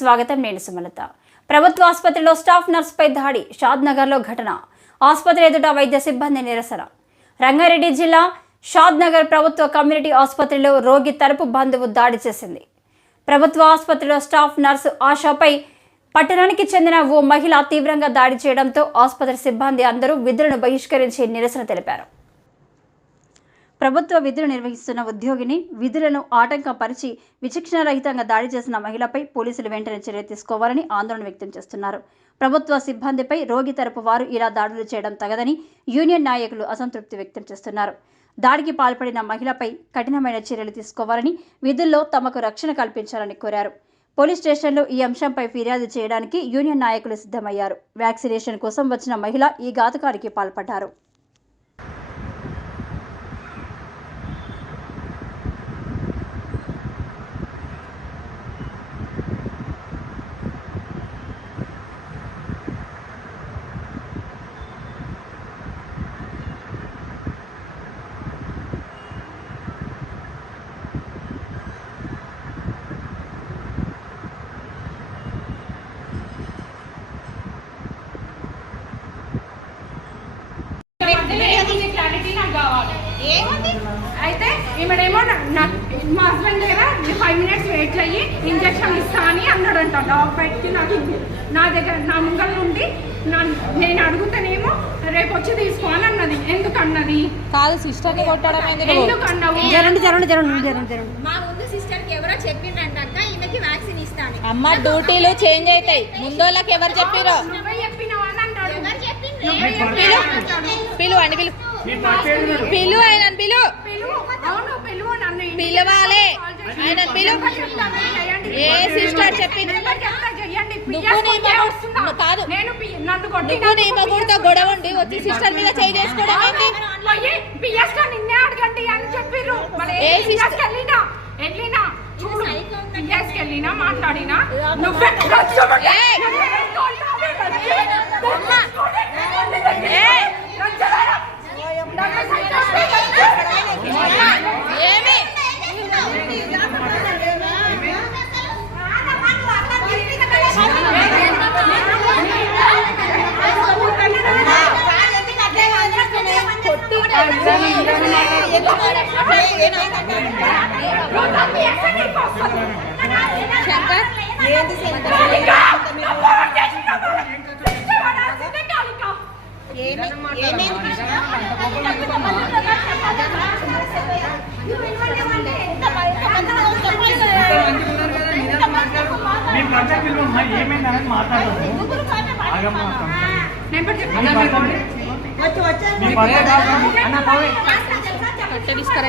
స్వాగతం. నేను సుమలత. ప్రభుత్వ ఆసుపత్రిలో స్టాఫ్ నర్సుపై దాడి. షాద్నగర్లో ఘటన. ఆసుపత్రి ఎదుట వైద్య సిబ్బంది నిరసన. రంగారెడ్డి జిల్లా షాద్నగర్ ప్రభుత్వ కమ్యూనిటీ ఆసుపత్రిలో రోగి తరపు బంధువు దాడి చేసింది. ప్రభుత్వ ఆసుపత్రిలో స్టాఫ్ నర్సు ఆశాపై పట్టణానికి చెందిన ఓ మహిళ తీవ్రంగా దాడి చేయడంతో ఆసుపత్రి సిబ్బంది అందరూ విధులను బహిష్కరించి నిరసన తెలిపారు. ప్రభుత్వ విధులు నిర్వహిస్తున్న ఉద్యోగిని విధులను ఆటంకపరిచి విచక్షణారహితంగా దాడి చేసిన మహిళపై పోలీసులు వెంటనే చర్య తీసుకోవాలని ఆందోళన వ్యక్తం చేస్తున్నారు. ప్రభుత్వ సిబ్బందిపై రోగి తరపు వారు ఇలా దాడులు చేయడం తగదని యూనియన్ నాయకులు అసంతృప్తి వ్యక్తం చేస్తున్నారు. దాడికి పాల్పడిన మహిళపై కఠినమైన చర్యలు తీసుకోవాలని, విధుల్లో తమకు రక్షణ కల్పించాలని కోరారు. పోలీస్ స్టేషన్లో ఈ అంశంపై ఫిర్యాదు చేయడానికి యూనియన్ నాయకులు సిద్ధమయ్యారు. వ్యాక్సినేషన్ కోసం వచ్చిన మహిళ ఈ ఘాతుకానికి పాల్పడ్డారు. అయితే ఈమెడేమో మా హస్బెండ్ దగ్గర 5 minutes వెయిట్ అయ్యి ఇంజక్షన్ ఇస్తా అని అన్నాడంట. పెట్టి నా దగ్గర నా ముంగల నుండి నేను అడుగుతానేమో రేపు వచ్చి తీసుకోవాలి అన్నది. ఎందుకు అన్నది కాదు, సిస్టర్ ని కొట్టడం ఎందుకు అన్నావు? మా ముందు సిస్టర్ కి ఎవరో చెప్పిండ్రంట అక్క ఈమెకి వ్యాక్సిన్ ఇస్తాను. అమ్మ డ్యూటీలు చేంజ్ అవుతాయి. ముందోళ్ళకి ఎవరు చెప్పిరో నువ్వే చెప్పినావు అని అంటాడు. ఎవరు చెప్పిండ్రు? పిలువు అని పిలువు ఆయన పిలువు పిలవాలి ఆయన పిలువు. ఏ సిస్టర్ చెప్పింది కాదు, నువ్వు నీ మగుడితో గొడవ ఉండి వచ్చి సిస్టర్ మీద చేయి చేసుకోవడం ఏంటి? నిన్నే అడగండి అని చెప్పిర్రు. వెళ్ళినా మాట్లాడినా ఏమి శంకర్ ఏమైందని మాట్లాడదు. తీసుకరా